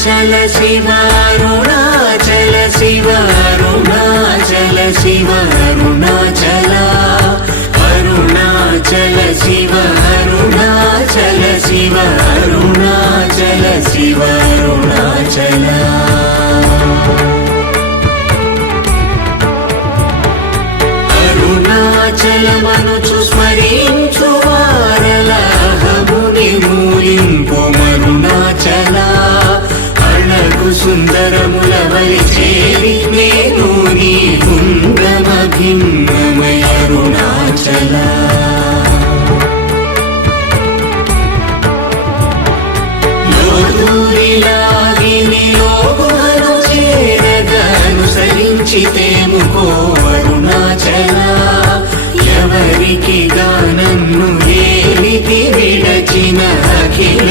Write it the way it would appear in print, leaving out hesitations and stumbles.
Shiv Arunachal Shiv Arunachal Shiv Arunachal Arunachal Shiv Arunachal Shiv Arunachal Shiv Arunachal अरुणाचलमनुचु स्मरिंचु वारलहमुनि मूलिंपु मरुणाचल अळगु सुंदरमुलवलि cherry नेनु नी गुण्डमभिन्नमय अरुणाचल लोदूरिलागिनि लोगुमनु చేరగనుసరించితేముకో అరుణాచల ఎవరికి గానన్ను ఏలికి విడచిన అఖిల